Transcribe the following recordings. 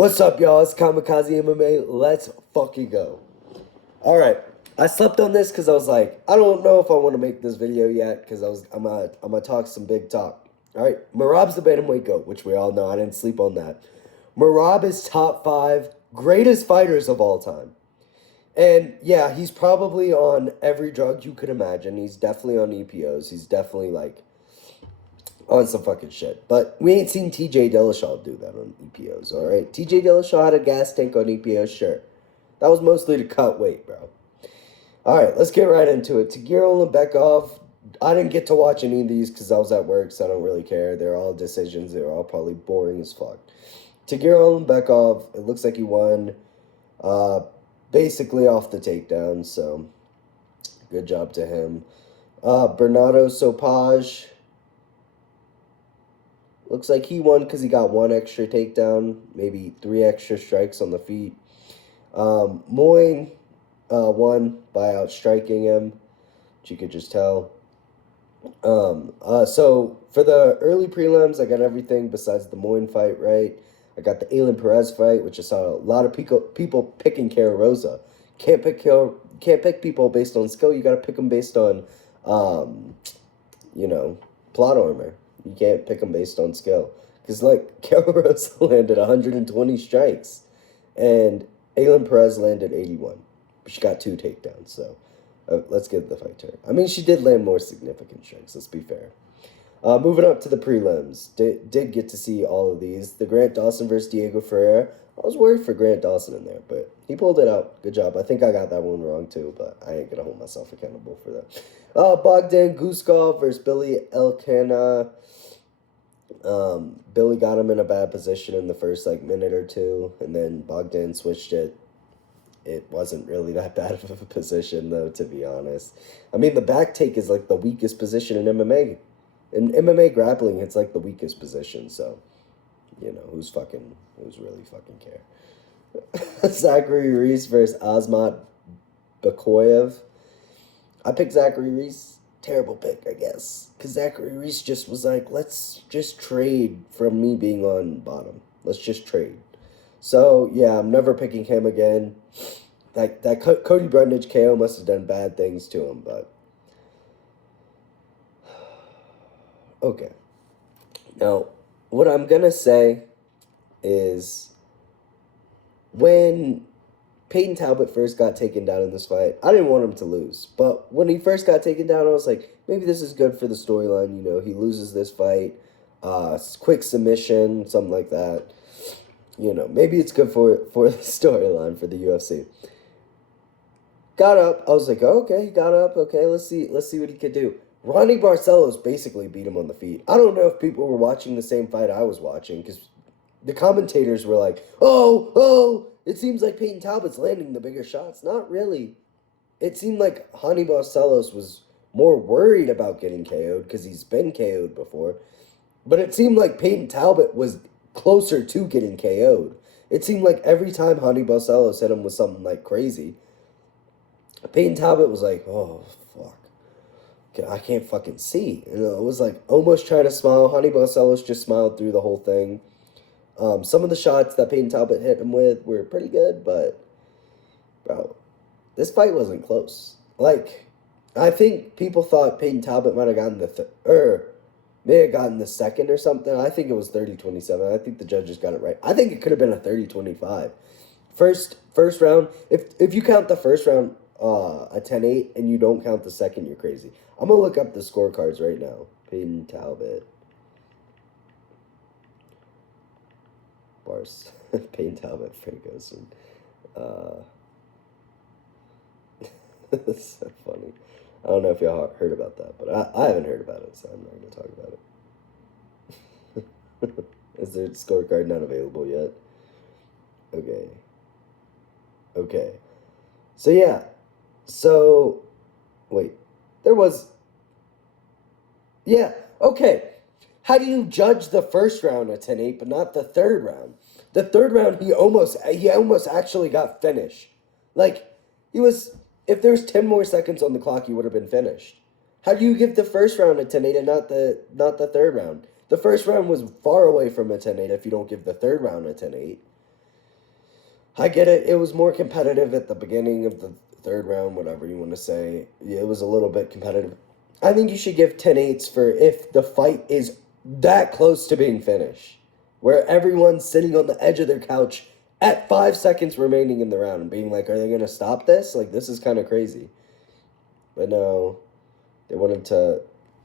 What's up, y'all? It's Kamikaze MMA. Let's fucking go. Alright. I slept on this because I was like, I don't know if I want to make this video yet because I'm gonna talk some big talk. Alright. Merab's the bantamweight GOAT, which we all know. I didn't sleep on that. Merab is top 5 greatest fighters of all time. And yeah, he's probably on every drug you could imagine. He's definitely on EPOs. He's definitely like on some fucking shit. But we ain't seen TJ Dillashaw do that on EPOs, alright? TJ Dillashaw had a gas tank on EPOs, sure. That was mostly to cut weight, bro. Alright, let's get right into it. Tagiro Lebekov, I didn't get to watch any of these because I was at work, so I don't really care. They're all decisions. They're all probably boring as fuck. Tagiro Lebekov, it looks like he won basically off the takedown, so good job to him. Bernardo Sopaj, looks like he won because he got 1 extra takedown, maybe 3 extra strikes on the feet. Moyne won by outstriking him, which you could just tell. So for the early prelims, I got everything besides the Moyne fight, right? I got the Ailin Perez fight, which I saw a lot of people picking Cara Rosa. Can't pick people based on skill. You got to pick them based on, plot armor. You can't pick them based on skill. Because, like, Cara Rosa landed 120 strikes. And Ailin Perez landed 81. But she got 2 takedowns, so let's give the fight to her. I mean, she did land more significant strikes, let's be fair. Moving up to the prelims. Did get to see all of these. The Grant Dawson versus Diego Ferreira. I was worried for Grant Dawson in there, but he pulled it out. Good job. I think I got that one wrong, too, but I ain't going to hold myself accountable for that. Bogdan Guskov versus Billy Elkana. Billy got him in a bad position in the first minute or two, and then Bogdan switched it. It wasn't really that bad of a position, though, to be honest. I mean, the back take is like the weakest position in MMA. In MMA grappling, it's like the weakest position, so who's really fucking care? Zachary Reese versus Asmat Bakoyev. I picked Zachary Reese. Terrible pick, I guess. Because Zachary Reese just was like, let's just trade from me being on bottom. Let's just trade. So, yeah, I'm never picking him again. That Cody Brundage KO must have done bad things to him, but... Okay. Now, what I'm going to say is when Peyton Talbot first got taken down in this fight, I didn't want him to lose. But when he first got taken down, I was like, maybe this is good for the storyline. He loses this fight. Quick submission, something like that. Maybe it's good for the storyline for the UFC. Got up. I was like, oh, okay, got up. Okay, let's see what he could do. Ronnie Barcelos basically beat him on the feet. I don't know if people were watching the same fight I was watching because the commentators were like, oh, it seems like Peyton Talbot's landing the bigger shots. Not really. It seemed like Ronnie Barcelos was more worried about getting KO'd because he's been KO'd before. But it seemed like Peyton Talbot was closer to getting KO'd. It seemed like every time Ronnie Barcelos hit him with something like crazy, Peyton Talbot was like, oh, fuck. I can't fucking see. It was like almost trying to smile. Ronnie Barcelos just smiled through the whole thing. Some of the shots that Peyton Talbot hit him with were pretty good, but, bro, this fight wasn't close. I think people thought Peyton Talbot might have gotten may have gotten the second or something. I think it was 30-27. I think the judges got it right. I think it could have been a 30-25. First round, if you count the first round a 10-8 and you don't count the second, you're crazy. I'm going to look up the scorecards right now. Peyton Talbot. Peyton Talbot, Ferguson. That's so funny. I don't know if y'all heard about that, but I haven't heard about it, so I'm not going to talk about it. Is their scorecard not available yet? Okay. So, yeah. So, wait. There was... Yeah, okay. How do you judge the first round at 10-8, but not the third round? The third round, he almost actually got finished. If there was 10 more seconds on the clock, he would have been finished. How do you give the first round a 10-8 and not the third round? The first round was far away from a 10-8 if you don't give the third round a 10-8. I get it. It was more competitive at the beginning of the third round, whatever you want to say. Yeah, it was a little bit competitive. I think you should give 10-8s for if the fight is that close to being finished, where everyone's sitting on the edge of their couch at 5 seconds remaining in the round and being like, are they going to stop this? Like, this is kind of crazy. But no, they wanted to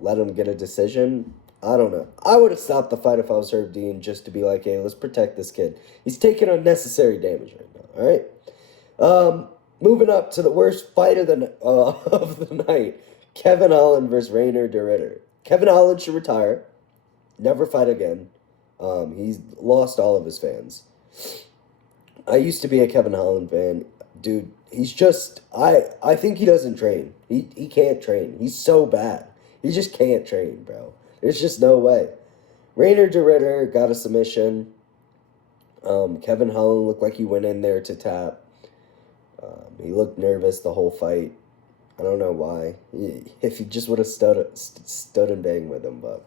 let him get a decision. I don't know. I would have stopped the fight if I was Herb Dean just to be like, hey, let's protect this kid. He's taking unnecessary damage right now, all right? Moving up to the worst fight of the night, Kevin Holland versus Rainer de Ridder. Kevin Holland should retire, never fight again. He's lost all of his fans. I used to be a Kevin Holland fan. Dude, he's just, I think he doesn't train. He can't train. He's so bad. He just can't train, bro. There's just no way. Rainer de Ridder got a submission. Kevin Holland looked like he went in there to tap. He looked nervous the whole fight. I don't know why. If he just would have stood and banged with him, but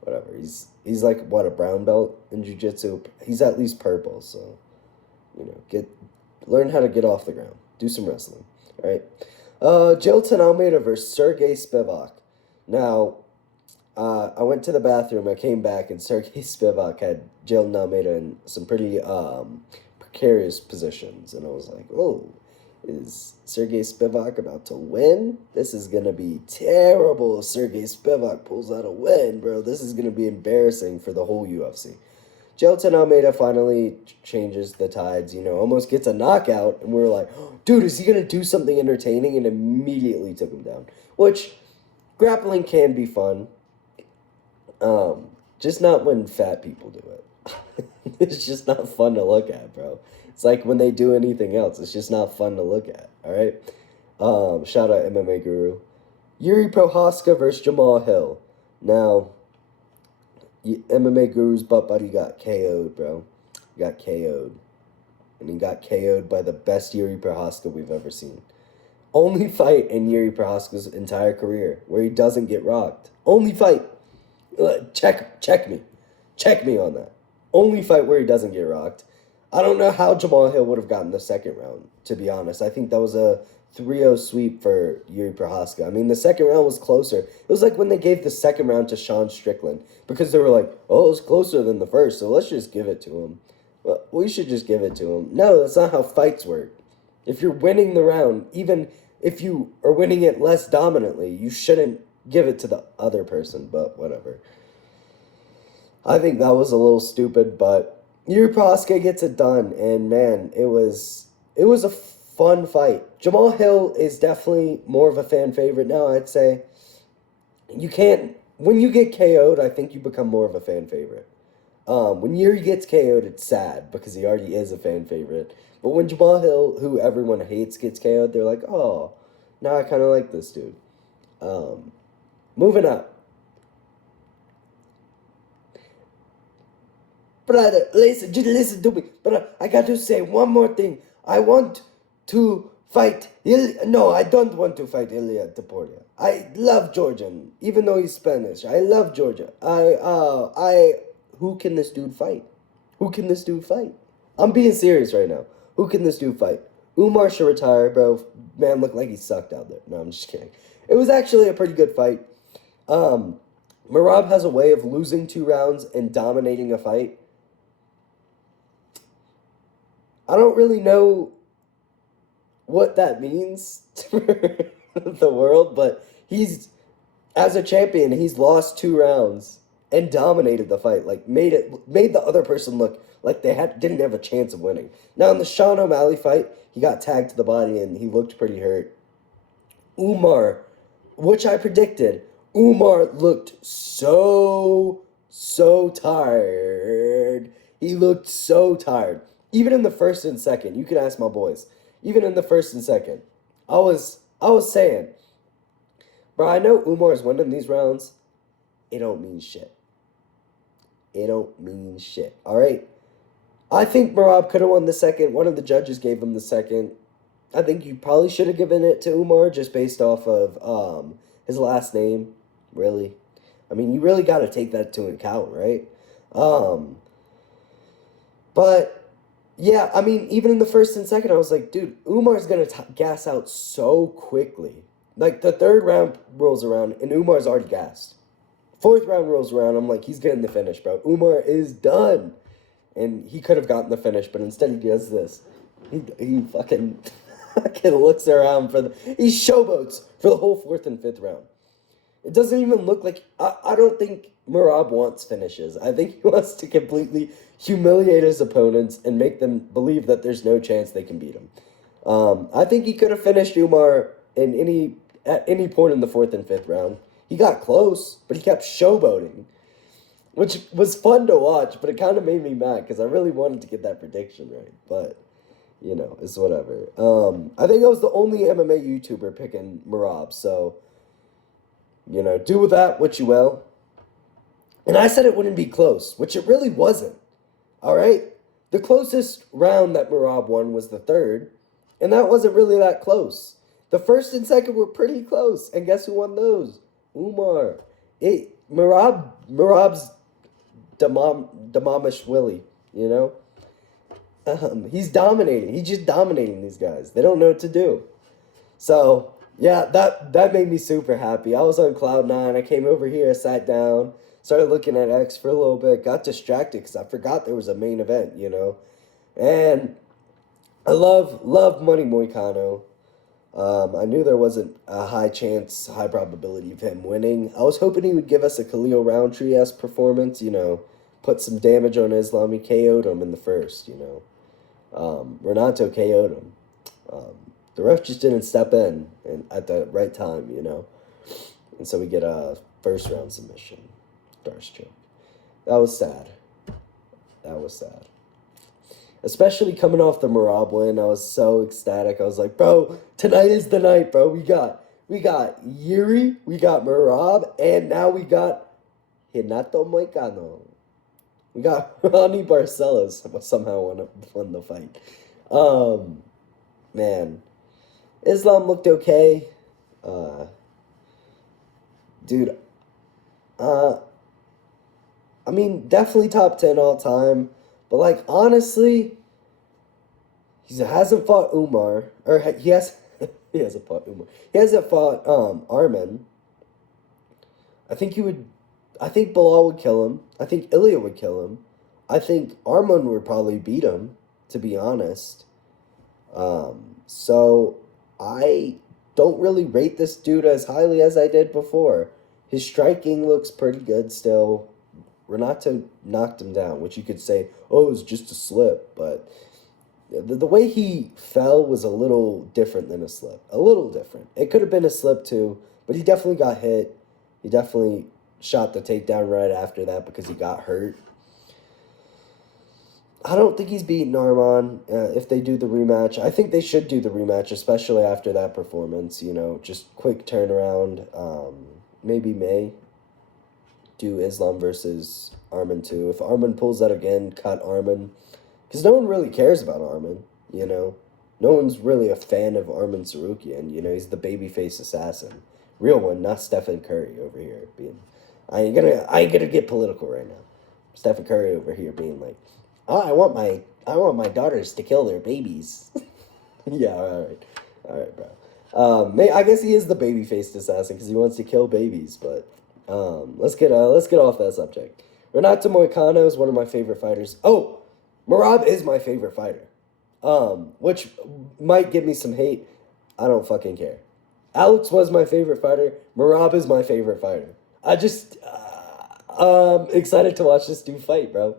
whatever. He's like, what, a brown belt in jiu-jitsu? He's at least purple, so, learn how to get off the ground. Do some wrestling, all right? Jailton Almeida versus Sergey Spivak. Now, I went to the bathroom, I came back, and Sergey Spivak had Jailton Almeida in some pretty precarious positions, and I was like, oh, is Sergey Spivak about to win? This is going to be terrible if Sergey Spivak pulls out a win, bro. This is going to be embarrassing for the whole UFC. Jailton Almeida finally changes the tides, almost gets a knockout, and we were like, oh, dude, is he going to do something entertaining? And immediately took him down, which grappling can be fun. Just not when fat people do it. It's just not fun to look at, bro. It's like when they do anything else, it's just not fun to look at, all right? Shout out MMA Guru. Yuri Prohaska versus Jamal Hill. Now, MMA Guru's butt buddy got KO'd, bro. He got KO'd. And he got KO'd by the best Yuri Prohaska we've ever seen. Only fight in Yuri Prohaska's entire career where he doesn't get rocked. Only fight. Check me. Check me on that. Only fight where he doesn't get rocked. I don't know how Jamal Hill would have gotten the second round, to be honest. I think that was a 3-0 sweep for Yuri Prohaska. I mean, the second round was closer. It was like when they gave the second round to Sean Strickland because they were like, oh, it was closer than the first, so let's just give it to him. Well, we should just give it to him. No, that's not how fights work. If you're winning the round, even if you are winning it less dominantly, you shouldn't give it to the other person, but whatever. I think that was a little stupid, but Yuri Prohaska gets it done, and man, it was a fun fight. Jamal Hill is definitely more of a fan favorite now, I'd say. When you get KO'd, I think you become more of a fan favorite. When Yuri gets KO'd, it's sad because he already is a fan favorite. But when Jamal Hill, who everyone hates, gets KO'd, they're like, oh, now I kind of like this dude. Moving up. Brother, listen to me. But I got to say one more thing. I want to fight. No, I don't want to fight Ilia Topuria. I love Georgian, even though he's Spanish. I love Georgia. Who can this dude fight? Who can this dude fight? I'm being serious right now. Who can this dude fight? Umar should retire, bro. Man looked like he sucked out there. No, I'm just kidding. It was actually a pretty good fight. Merab has a way of losing 2 rounds and dominating a fight. I don't really know what that means to the world, but as a champion, he's lost 2 rounds and dominated the fight. Like, made the other person look like they didn't have a chance of winning. Now, in the Sean O'Malley fight, he got tagged to the body and he looked pretty hurt. Umar, which I predicted, Umar looked so tired. He looked so tired. Even in the first and second, you can ask my boys. Even in the first and second, I was saying, bro, I know Umar's winning these rounds. It don't mean shit. It don't mean shit. All right. I think Merab could have won the second. One of the judges gave him the second. I think you probably should have given it to Umar just based off of his last name. Really, I mean, you really got to take that into account, right? But Yeah, I mean, even in the first and second, I was like, dude, Umar's gonna gas out so quickly. Like the third round rolls around and Umar's already gassed. Fourth round rolls around, I'm like, he's getting the finish, bro. Umar is done, and he could have gotten the finish, but instead he does this. He fucking fucking looks around for he showboats for the whole fourth and fifth round. It doesn't even look like I don't think Merab wants finishes. I think he wants to completely humiliate his opponents and make them believe that there's no chance they can beat him. I think he could have finished Umar at any point in the fourth and fifth round. He got close, but he kept showboating, which was fun to watch, but it kind of made me mad because I really wanted to get that prediction right. But it's whatever. I think I was the only MMA YouTuber picking Merab, so do with that what you will. And I said it wouldn't be close, which it really wasn't. All right? The closest round that Merab won was the third, and that wasn't really that close. The first and second were pretty close, and guess who won those? Umar. Merab's Damamish Willie, he's dominating. He's just dominating these guys. They don't know what to do. So, yeah, that made me super happy. I was on cloud nine. I came over here, sat down, started looking at X for a little bit, got distracted because I forgot there was a main event, And I love Money Moicano. I knew there wasn't a high probability of him winning. I was hoping he would give us a Khalil Roundtree-esque performance, put some damage on Islam. He KO'd him in the first, Renato KO'd him. The ref just didn't step in at the right time, And so we get a first round submission. Darce choke. That was sad. Especially coming off the Merab win, I was so ecstatic. I was like, bro, tonight is the night, bro. We got Yuri, we got Merab, and now we got Renato Moicano. We got Ronnie Barcelos somehow won the fight. Man. Islam looked okay. Dude, I mean, definitely top 10 all time. But, honestly, he hasn't fought Umar. Or he hasn't fought Umar. He hasn't fought Arman. I think Bilal would kill him. I think Ilya would kill him. I think Arman would probably beat him, to be honest. So I don't really rate this dude as highly as I did before. His striking looks pretty good still. Renato knocked him down, which you could say, oh, it was just a slip. But the way he fell was a little different than a slip. A little different. It could have been a slip too, but he definitely got hit. He definitely shot the takedown right after that because he got hurt. I don't think he's beaten Arman if they do the rematch. I think they should do the rematch, especially after that performance. Just quick turnaround. Maybe May do Islam versus Arman too. If Arman pulls that again, cut Arman. Because no one really cares about Arman, No one's really a fan of Arman Sarukian. He's the babyface assassin. Real one, not Stephen Curry over here being... I ain't gonna get political right now. Stephen Curry over here being like, oh, I want my daughters to kill their babies. Yeah, all right, bro. I guess he is the baby-faced assassin because he wants to kill babies. But let's get off that subject. Renato Moicano is one of my favorite fighters. Oh, Merab is my favorite fighter. Which might give me some hate. I don't fucking care. Alex was my favorite fighter. Merab is my favorite fighter. I just excited to watch this dude fight, bro.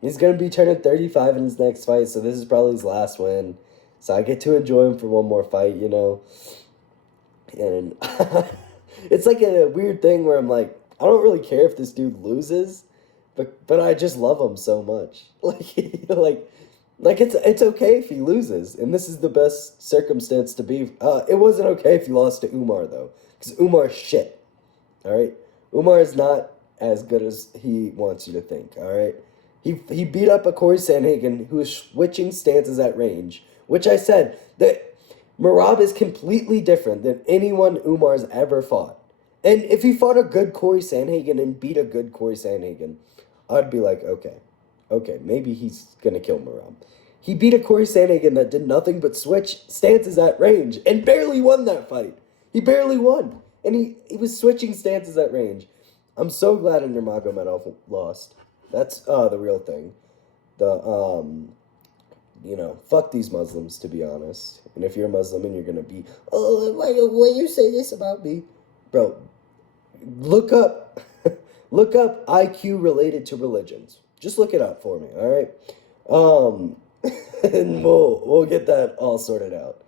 He's going to be turning 35 in his next fight, so this is probably his last win. So I get to enjoy him for one more fight, And it's like a weird thing where I'm like, I don't really care if this dude loses, but I just love him so much. Like it's okay if he loses, and this is the best circumstance to be. It wasn't okay if he lost to Umar, though, because Umar's shit, all right? Umar is not as good as he wants you to think, all right? He beat up a Corey Sandhagen who was switching stances at range, which I said that Merab is completely different than anyone Umar's ever fought. And if he fought a good Corey Sandhagen and beat a good Corey Sandhagen, I'd be like, okay, maybe he's going to kill Merab. He beat a Corey Sandhagen that did nothing but switch stances at range and barely won that fight. He barely won. And he was switching stances at range. I'm so glad Nurmagomedov lost. That's the real thing. Fuck these Muslims, to be honest. And if you're a Muslim and you're going to be, oh, why you say this about me? Bro, look up IQ related to religions. Just look it up for me, all right? And we'll get that all sorted out.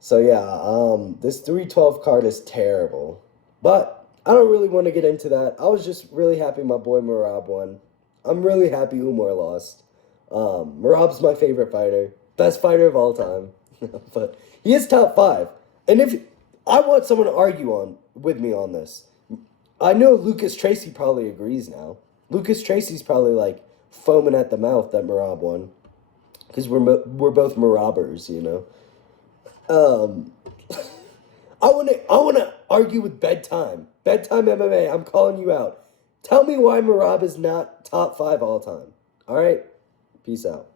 So yeah, this 312 card is terrible. But I don't really want to get into that. I was just really happy my boy Merab won. I'm really happy Umar lost. Merab's my favorite fighter. Best fighter of all time. But he is top 5. And if I want someone to argue with me on this, I know Lucas Tracy probably agrees now. Lucas Tracy's probably like foaming at the mouth that Merab won. Because we're both Merabers, you know. I wanna argue with Bedtime. Bedtime MMA, I'm calling you out. Tell me why Merab is not top 5 all time. All right? Peace out.